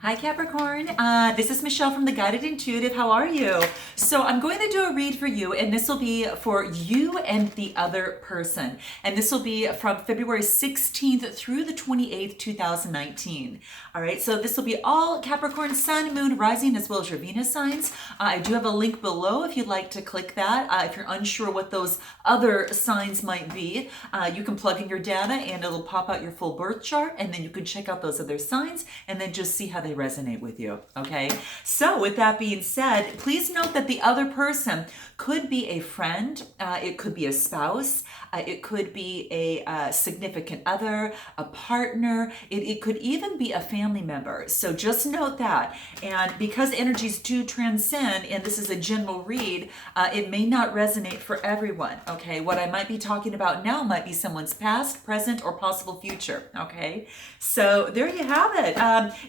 Hi Capricorn, this is Michelle from the Guided Intuitive. How are you? So I'm going to do a read for you, and this will be for you and the other person. And this will be from February 16th through the 28th, 2019. All right, so this will be all Capricorn, Sun, Moon, Rising, as well as your Venus signs. I do have a link below if you'd like to click that. If you're unsure what those other signs might be, you can plug in your data and it'll pop out your full birth chart, and then you can check out those other signs and then just see how they resonate with you. Okay, so with that being said, please note that the other person could be a friend, it could be a spouse, it could be a significant other, a partner, it could even be a family member. So just note that. And because energies do transcend, and this is a general read, it may not resonate for everyone. Okay, what I might be talking about now might be someone's past, present, or possible future. Okay, so there you have it.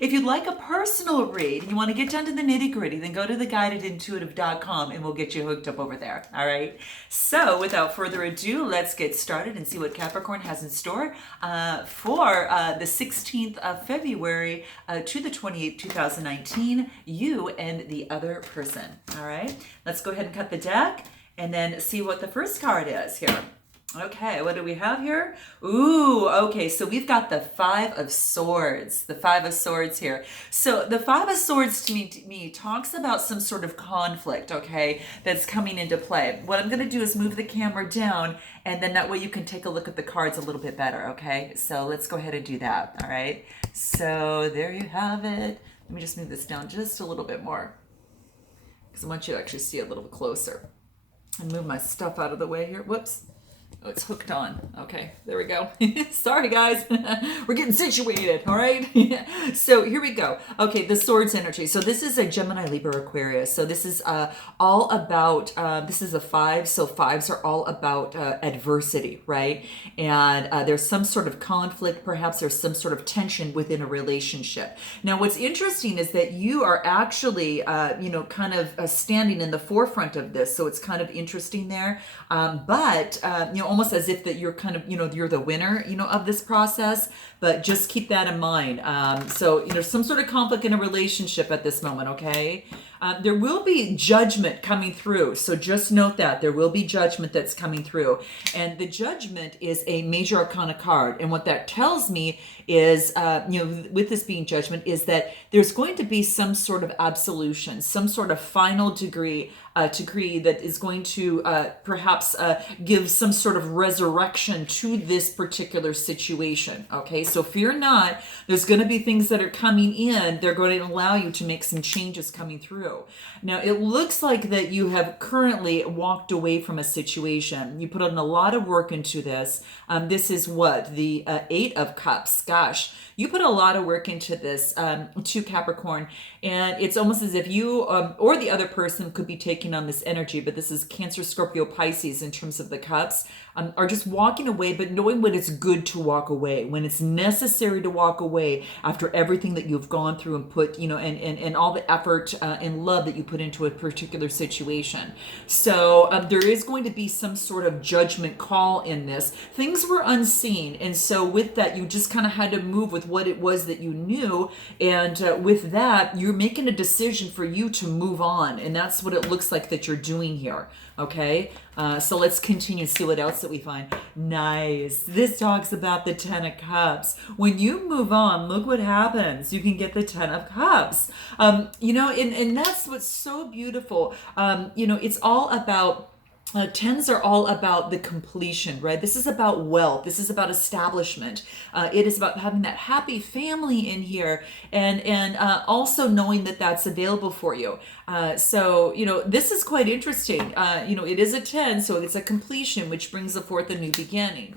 If you'd like a personal read, you want to get down to the nitty gritty, then go to theguidedintuitive.com and we'll get you hooked up over there. All right. So without further ado, let's get started and see what Capricorn has in store for the 16th of February to the 28th, 2019, you and the other person. All right. Let's go ahead and cut the deck and then see what the first card is here. Okay, what do we have here? Ooh, okay, so we've got the Five of Swords. The Five of Swords here. So the Five of Swords to me talks about some sort of conflict, okay, that's coming into play. What I'm going to do is move the camera down, and then that way you can take a look at the cards a little bit better, okay? So let's go ahead and do that, all right? So there you have it. Let me just move this down just a little bit more because I want you to actually see it a little bit closer. And move my stuff out of the way here. Whoops. Oh, it's hooked on. Okay, there we go. Sorry, guys. We're getting situated, all right? So here we go. Okay, the Swords energy. So this is a Gemini, Libra, Aquarius. So this is all about, this is a five. So fives are all about adversity, right? And there's some sort of conflict. Perhaps there's some sort of tension within a relationship. Now, what's interesting is that you are actually, kind of standing in the forefront of this. So it's kind of interesting there. But almost as if that you're kind of, you're the winner, of this process, but just keep that in mind. So, some sort of conflict in a relationship at this moment, okay? There will be judgment coming through. So just note that there will be judgment that's coming through. And the Judgment is a major arcana card. And what that tells me is, with this being judgment, is that there's going to be some sort of absolution, some sort of final degree that is going to perhaps give some sort of resurrection to this particular situation. Okay, so fear not. There's going to be things that are coming in. They're going to allow you to make some changes coming through. Now, it looks like that you have currently walked away from a situation. You put in a lot of work into this. This is what? The Eight of Cups. Gosh, you put a lot of work into this to Capricorn. And it's almost as if you or the other person could be taking on this energy, but this is Cancer, Scorpio, Pisces in terms of the cups, are just walking away, but knowing when it's good to walk away, when it's necessary to walk away after everything that you've gone through and put, and all the effort and love that you put into a particular situation. So there is going to be some sort of judgment call in this. Things were unseen. And so with that, you just kind of had to move with what it was that you knew. And with that, you're making a decision for you to move on. And that's what it looks like that you're doing here. Okay, so let's continue and see what else that we find. Nice. This talks about the Ten of Cups. When you move on, look what happens. You can get the Ten of Cups. And that's what's so beautiful. It's all about tens are all about the completion, right? This is about wealth. This is about establishment. It is about having that happy family in here, and also knowing that that's available for you. So this is quite interesting. It is a 10, so it's a completion, which brings forth a new beginning.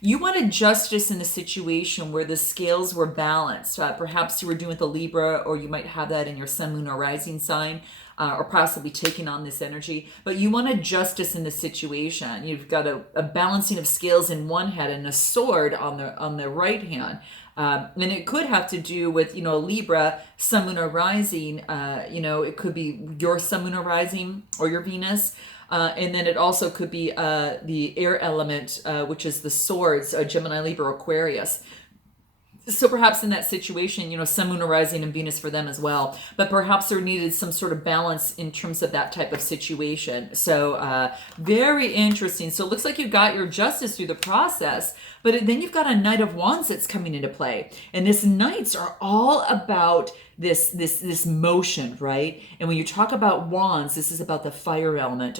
You wanted justice in a situation where the scales were balanced. Perhaps you were doing with a Libra, or you might have that in your Sun, Moon, or Rising sign. Or possibly taking on this energy, but you wanted justice in the situation. You've got a balancing of scales in one hand and a sword on the right hand. And it could have to do with, Libra, Sun, Moon, or Rising. It could be your Sun, Moon, or Rising, or your Venus. And then it also could be the air element, which is the swords, Gemini, Libra, Aquarius. So perhaps in that situation, Sun, Moon, Rising, and Venus for them as well. But perhaps there needed some sort of balance in terms of that type of situation. So very interesting. So it looks like you got your justice through the process, but then you've got a Knight of Wands that's coming into play. And this Knights are all about this motion, right? And when you talk about wands, this is about the fire element.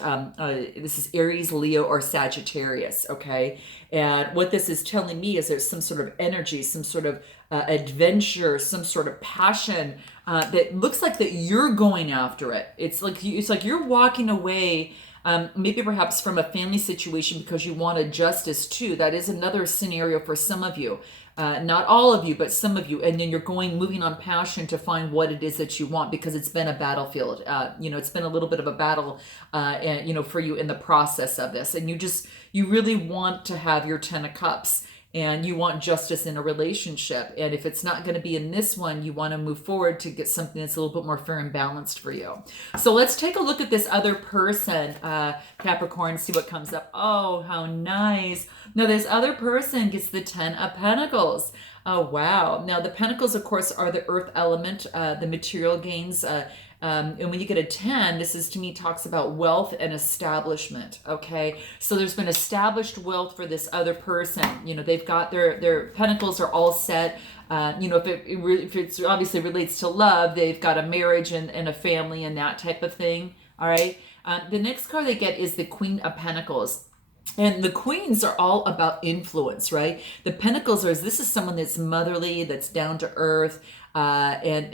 This is Aries, Leo, or Sagittarius, okay? And what this is telling me is there's some sort of energy, some sort of adventure, some sort of passion that looks like that you're going after it. It's like you're walking away. Maybe perhaps from a family situation because you wanted justice too. That is another scenario for some of you. Not all of you, but some of you. And then you're moving on passion to find what it is that you want because it's been a battlefield. It's been a little bit of a battle, for you in the process of this. And you really want to have your 10 of Cups. And you want justice in a relationship. And if it's not going to be in this one, you want to move forward to get something that's a little bit more fair and balanced for you. So let's take a look at this other person, Capricorn, see what comes up. Oh, how nice. Now, this other person gets the 10 of Pentacles. Oh, wow. Now, the Pentacles, of course, are the earth element, the material gains, and when you get a 10, this is to me talks about wealth and establishment. Okay, so there's been established wealth for this other person. They've got their pentacles are all set. If it obviously relates to love, they've got a marriage and a family and that type of thing. All right. The next card they get is the Queen of Pentacles. And the queens are all about influence, right? The pentacles this is someone that's motherly, that's down to earth, and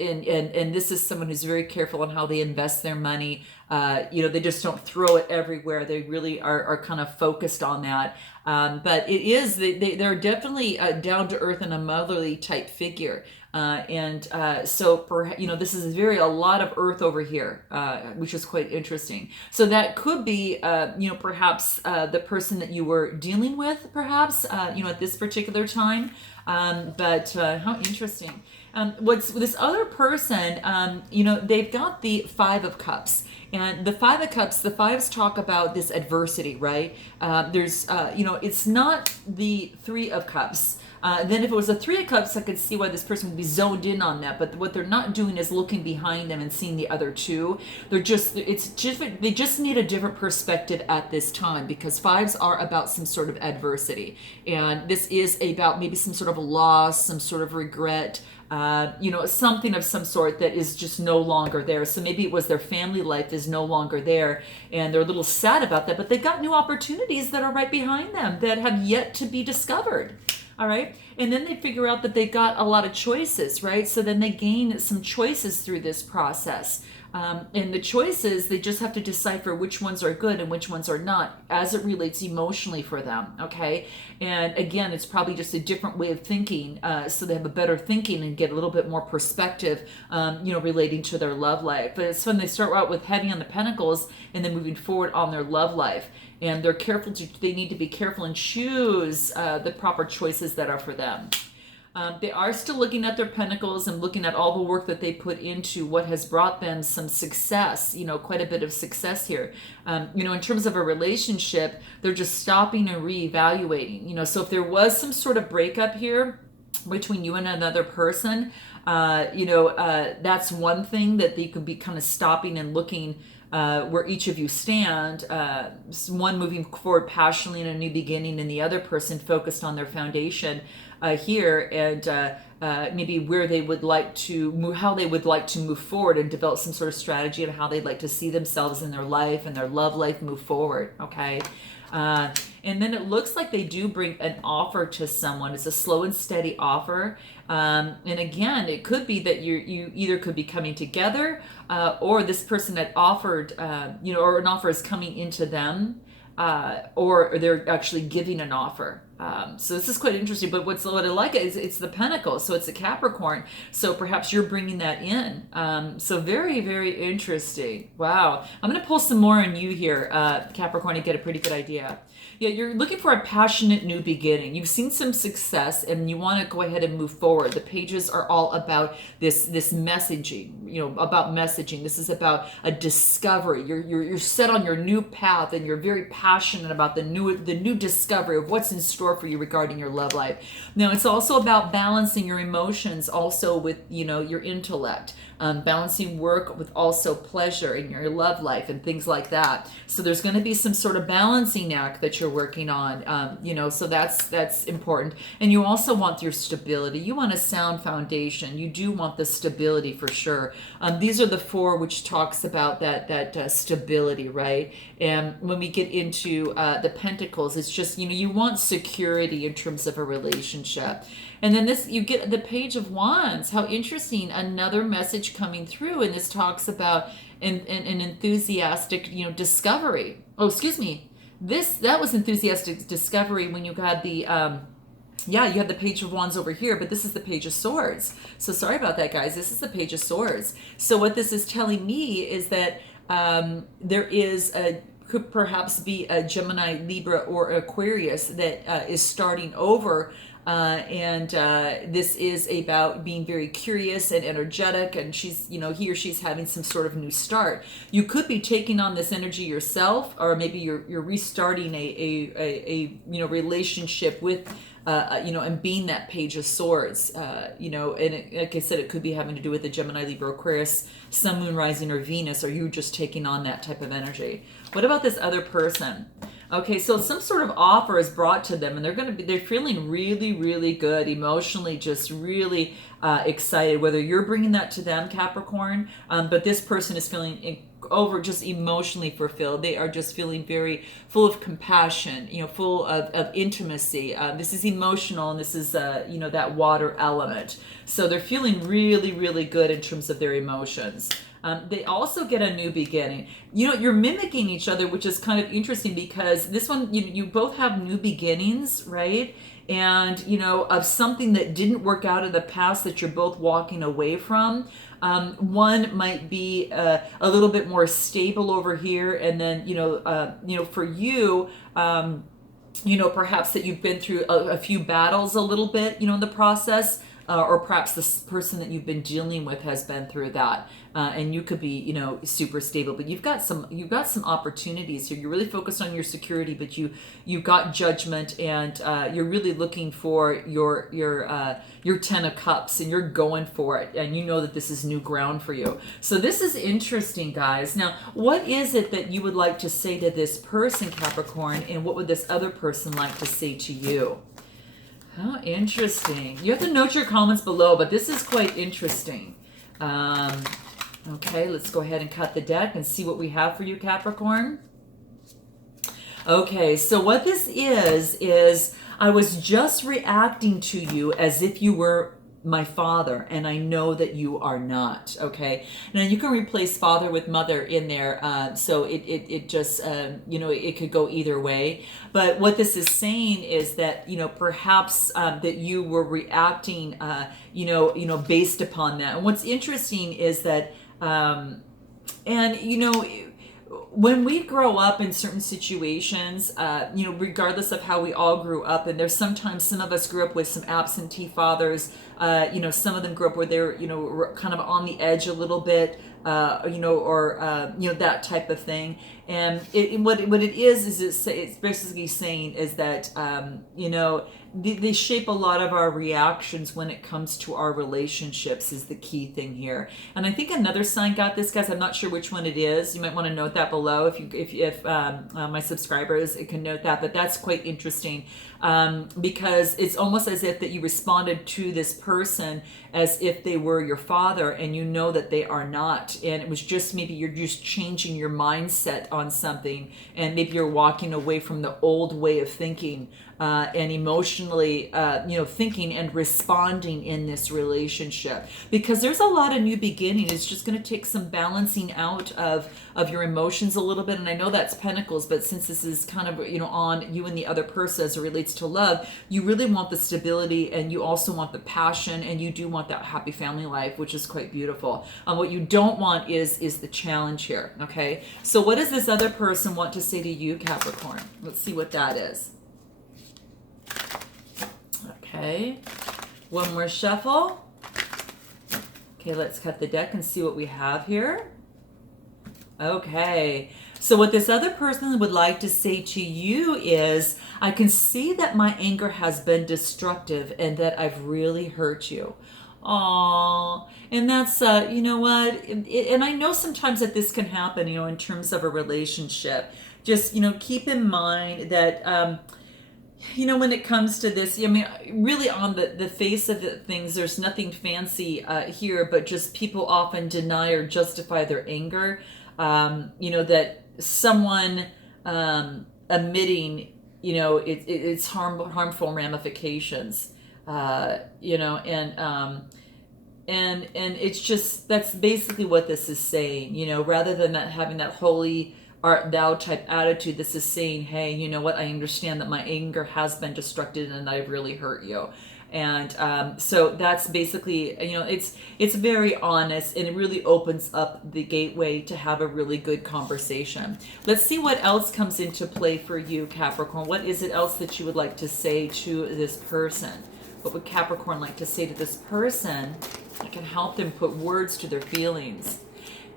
this is someone who's very careful on how they invest their money. They just don't throw it everywhere. They really are kind of focused on that. But it is they're definitely down to earth and a motherly type figure. So this is a lot of earth over here, which is quite interesting. So that could be, perhaps the person that you were dealing with, perhaps, at this particular time. But how interesting. What's this other person, they've got the 5 of Cups. And the 5 of Cups, the fives talk about this adversity, right? It's not the 3 of Cups. Then if it was a 3 of Cups, I could see why this person would be zoned in on that. But what they're not doing is looking behind them and seeing the other two. They just need a different perspective at this time because fives are about some sort of adversity. And this is about maybe some sort of loss, some sort of regret, something of some sort that is just no longer there. So maybe it was their family life is no longer there and they're a little sad about that, but they've got new opportunities that are right behind them that have yet to be discovered. All right. And then they figure out that they got a lot of choices, right? So then they gain some choices through this process. And the choices, they just have to decipher which ones are good and which ones are not as it relates emotionally for them. Okay. And again, it's probably just a different way of thinking. So they have a better thinking and get a little bit more perspective, relating to their love life. But it's when they start out with heavy on the pentacles and then moving forward on their love life. And they need to be careful and choose the proper choices that are for them. They are still looking at their pentacles and looking at all the work that they put into what has brought them some success, quite a bit of success here. In terms of a relationship, they're just stopping and reevaluating, so if there was some sort of breakup here between you and another person, that's one thing that they could be kind of stopping and looking where each of you stand, one moving forward passionately in a new beginning and the other person focused on their foundation here and maybe where they would like to move, how they would like to move forward and develop some sort of strategy on how they'd like to see themselves in their life and their love life move forward. Okay. And then it looks like they do bring an offer to someone. It's a slow and steady offer. And again, it could be that you either could be coming together or this person that offered, or an offer is coming into them or they're actually giving an offer. So this is quite interesting, but what I like is it's the Pentacles, so it's a Capricorn. So perhaps you're bringing that in. So very, very interesting. Wow. I'm going to pull some more on you here, Capricorn, to get a pretty good idea. Yeah, you're looking for a passionate new beginning. You've seen some success and you want to go ahead and move forward. The pages are all about this messaging, about messaging. This is about a discovery. You're set on your new path and you're very passionate about the new discovery of what's in store for you regarding your love life. Now, it's also about balancing your emotions also with, your intellect. Balancing work with also pleasure in your love life and things like that. So there's going to be some sort of balancing act that you're working on, so that's important. And you also want your stability. You want a sound foundation. You do want the stability for sure. These are the four which talks about that stability, right? And when we get into the pentacles, it's just, you want security in terms of a relationship. And then you get the Page of Wands. How interesting. Another message coming through. And this talks about an enthusiastic, discovery. Oh, excuse me. That was enthusiastic discovery when you got the, you have the Page of Wands over here, but this is the Page of Swords. So sorry about that, guys. This is the Page of Swords. So what this is telling me is that there could perhaps be a Gemini, Libra, or Aquarius that is starting over. This is about being very curious and energetic, and she's, he or she's having some sort of new start. You could be taking on this energy yourself, or maybe you're restarting a relationship with, and being that Page of Swords, like I said, it could be having to do with the Gemini, Libra, Aquarius, Sun, Moon, Rising, or Venus, or you just taking on that type of energy. What about this other person? Okay, so some sort of offer is brought to them, and they're feeling really, really good, emotionally, just really excited. Whether you're bringing that to them, Capricorn, but this person is feeling just emotionally fulfilled. They are just feeling very full of compassion, full of intimacy. This is emotional, and this is that water element. So they're feeling really, really good in terms of their emotions. They also get a new beginning. You're mimicking each other, which is kind of interesting because this one, you both have new beginnings, right? And, of something that didn't work out in the past that you're both walking away from. One might be a little bit more stable over here. And then, for you, perhaps that you've been through a few battles a little bit, in the process. Or perhaps this person that you've been dealing with has been through that, and you could be, super stable. But you've got some opportunities here. You're really focused on your security, but you got judgment, and you're really looking for your 10 of Cups, and you're going for it, and you know that this is new ground for you. So this is interesting, guys. Now, what is it that you would like to say to this person, Capricorn, and what would this other person like to say to you? How interesting. You have to note your comments below, but this is quite interesting. Okay, let's go ahead and cut the deck and see what we have for you, Capricorn. Okay, so what this is I was just reacting to you as if you were my father, and I know that you are not. Okay, now you can replace father with mother in there, so it just it could go either way. But what this is saying is that perhaps that you were reacting based upon that. And what's interesting is that when we grow up in certain situations, regardless of how we all grew up, and there's sometimes some of us grew up with some absentee fathers, some of them grew up where they're, kind of on the edge a little bit, that type of thing. And what it is it's basically saying is that, they shape a lot of our reactions when it comes to our relationships is the key thing here. And I think another sign got this, guys. I'm not sure which one it is. You might want to note that below if my subscribers can note that. But that's quite interesting because it's almost as if that you responded to this person as if they were your father, and you know that they are not. And it was just maybe you're just changing your mindset on something, and maybe you're walking away from the old way of thinking and emotionally, thinking and responding in this relationship, because there's a lot of new beginning. It's just going to take some balancing out of your emotions a little bit. And I know that's Pentacles, but since this is kind of, on you and the other person as it relates to love, you really want the stability, and you also want the passion, and you do want that happy family life, which is quite beautiful. What you don't want is the challenge here. Okay. So what does this other person want to say to you, Capricorn? Let's see what that is. Okay, one more shuffle. Okay, let's cut the deck and see what we have here. Okay, so what this other person would like to say to you is, I can see that my anger has been destructive and that I've really hurt you. Aww. And that's, you know what? And I know sometimes that this can happen, in terms of a relationship. Just, keep in mind that, when it comes to this, really on the face of things, there's nothing fancy here, but just people often deny or justify their anger. That someone emitting, it's harmful ramifications, and it's just, that's basically what this is saying, rather than that having that holy art thou type attitude. This is saying, hey, you know what, I understand that my anger has been destructive and I've really hurt you. And so that's basically, it's very honest, and it really opens up the gateway to have a really good conversation. Let's see what else comes into play for you, Capricorn. What is it else that you would like to say to this person? What would Capricorn like to say to this person that can help them put words to their feelings?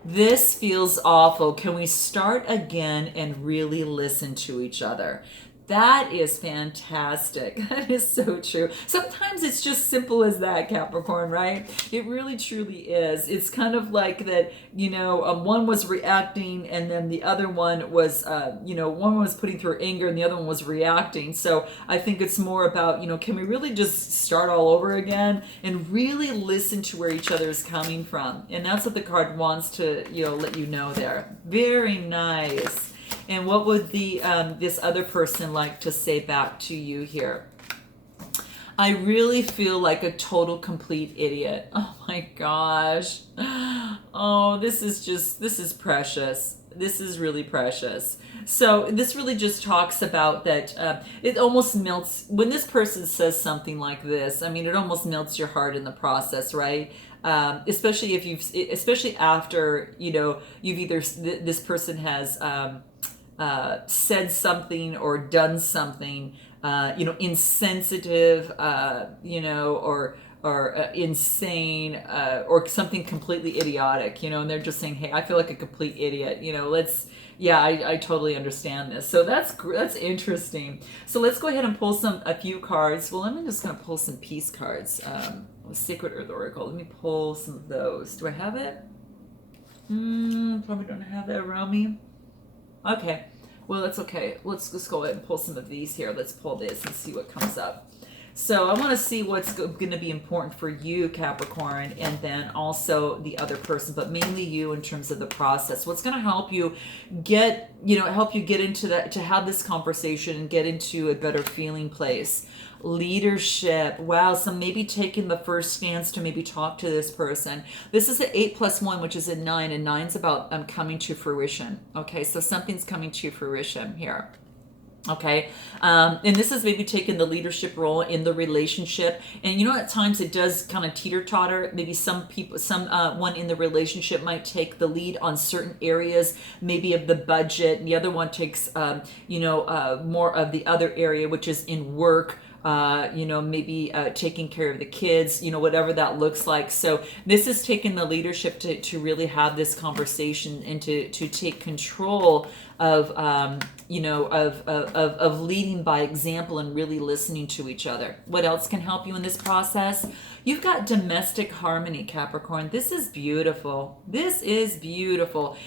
This feels awful. Can we start again and really listen to each other? That is fantastic. That is so true. Sometimes it's just simple as that, Capricorn, right? It really truly is. It's kind of like that, one was reacting, and then the other one was, one was putting through anger and the other one was reacting. So I think it's more about, can we really just start all over again and really listen to where each other is coming from? And that's what the card wants to, let you know there. Very nice. And what would this other person like to say back to you here? I really feel like a total complete idiot. Oh my gosh. Oh, this is precious. This is really precious. So this really just talks about that it almost melts, when this person says something like this, it almost melts your heart in the process, right? Especially especially after, you've either, this person has, said something or done something, insensitive, or insane, or something completely idiotic, and they're just saying, hey, I feel like a complete idiot, I totally understand this. So that's interesting. So let's go ahead and pull a few cards. Well, I'm just going to pull some peace cards. Sacred Earth Oracle. Let me pull some of those. Do I have it? Probably don't have that around me. Okay, well, that's okay. Let's just go ahead and pull some of these here. Let's pull this and see what comes up. So I want to see what's going to be important for you, Capricorn, and then also the other person, but mainly you in terms of the process. What's going to help you get into that, to have this conversation and get into a better feeling place. Leadership. Wow, so maybe taking the first stance to maybe talk to this person. This is an 8+1, which is a 9, and 9's about coming to fruition. Okay, so something's coming to fruition here. Okay, and this is maybe taking the leadership role in the relationship, and at times it does kind of teeter-totter. Maybe one in the relationship might take the lead on certain areas, maybe of the budget, and the other one takes more of the other area, which is in work. Maybe taking care of the kids, whatever that looks like. So this is taking the leadership to really have this conversation and to take control of leading by example and really listening to each other. What else can help you in this process? You've got domestic harmony, Capricorn. This is beautiful. This is beautiful.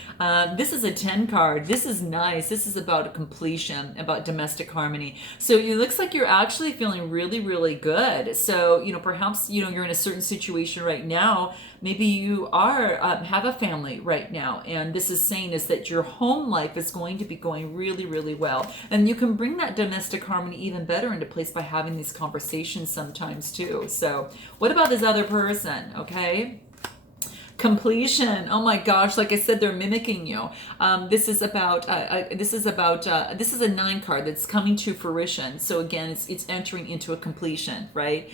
This is a 10 card. This is nice. This is about completion, about domestic harmony. So it looks like you're actually feeling really, really good. So, perhaps, you're in a certain situation right now maybe you are have a family right now, and this is saying is that your home life is going to be going really, really well, and you can bring that domestic harmony even better into place by having these conversations sometimes too. So what about this other person? Okay, completion. Oh my gosh, like I said, they're mimicking you. This is a 9 card that's coming to fruition. So again, it's entering into a completion, right?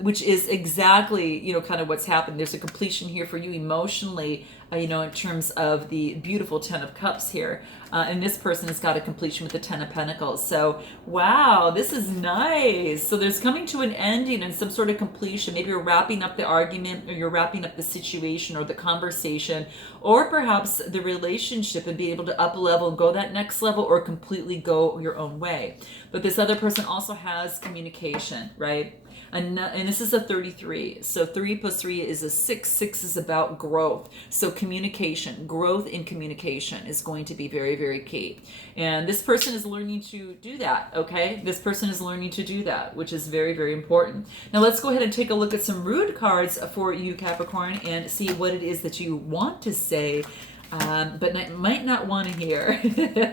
Which is exactly, kind of what's happened. There's a completion here for you emotionally, in terms of the beautiful 10 of Cups here. And this person has got a completion with the 10 of Pentacles. So, wow, this is nice. So there's coming to an ending and some sort of completion. Maybe you're wrapping up the argument, or you're wrapping up the situation or the conversation, or perhaps the relationship, and be able to up level and go that next level, or completely go your own way. But this other person also has communication, right? And this is a 33. So 3 plus 3 is a 6. 6 is about growth. So communication, growth in communication is going to be very, very key. And this person is learning to do that, okay? This person is learning to do that, which is very, very important. Now let's go ahead and take a look at some rude cards for you, Capricorn, and see what it is that you want to say, but might not want to hear.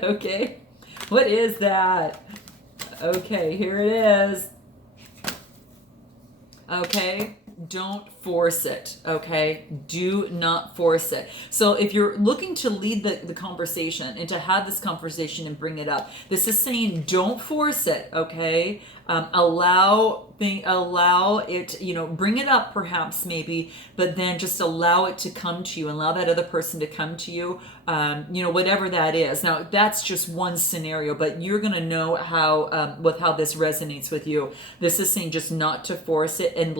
Okay? What is that? Okay, here it is. Okay, don't force it. Okay, do not force it. So if you're looking to lead the conversation and to have this conversation and bring it up, this is saying don't force it. Okay, allow it, bring it up perhaps, maybe, but then just allow it to come to you, and allow that other person to come to you, whatever that is. Now that's just one scenario, but you're going to know how this resonates with you. This is saying just not to force it, and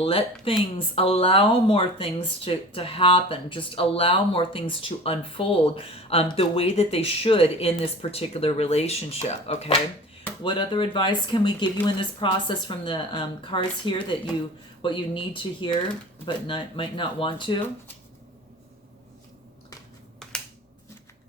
allow more things to happen. Just allow more things to unfold the way that they should in this particular relationship. Okay. What other advice can we give you in this process from the cards here that what you need to hear but might not want to?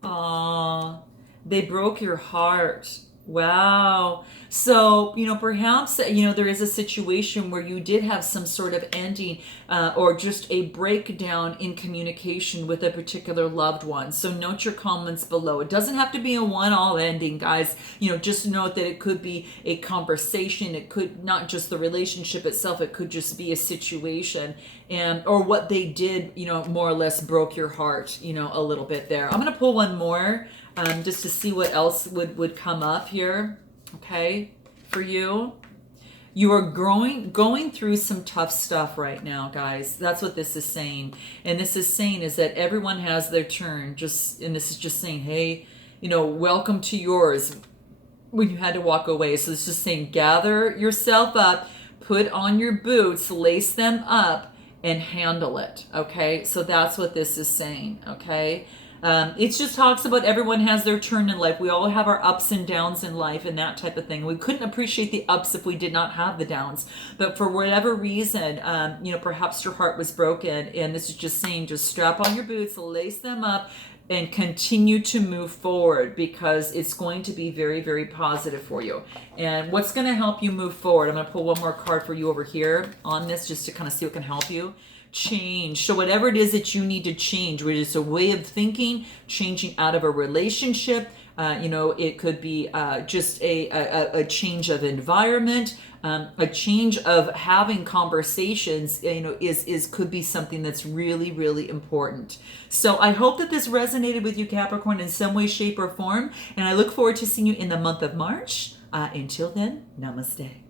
Aw, they broke your heart. Wow. So, perhaps, there is a situation where you did have some sort of ending or just a breakdown in communication with a particular loved one. So note your comments below. It doesn't have to be a one-all ending, guys. Just note that it could be a conversation. It could not just the relationship itself. It could just be a situation, or what they did, more or less broke your heart, a little bit there. I'm going to pull one more. Just to see what else would come up here, okay, for you. You are going through some tough stuff right now, guys. That's what this is saying. And this is saying is that everyone has their turn. And this is just saying, hey, welcome to yours when you had to walk away. So it's just saying, gather yourself up, put on your boots, lace them up, and handle it, okay? So that's what this is saying, okay? It just talks about everyone has their turn in life. We all have our ups and downs in life and that type of thing. We couldn't appreciate the ups if we did not have the downs. But for whatever reason, perhaps your heart was broken. And this is just saying, just strap on your boots, lace them up, and continue to move forward, because it's going to be very, very positive for you. And what's going to help you move forward? I'm going to pull one more card for you over here on this, just to kind of see what can help you. Change. So whatever it is that you need to change, whether it's a way of thinking, changing out of a relationship, it could be just a change of environment, a change of having conversations, could be something that's really, really important. So I hope that this resonated with you, Capricorn, in some way, shape, or form, and I look forward to seeing you in the month of March. Until then, namaste.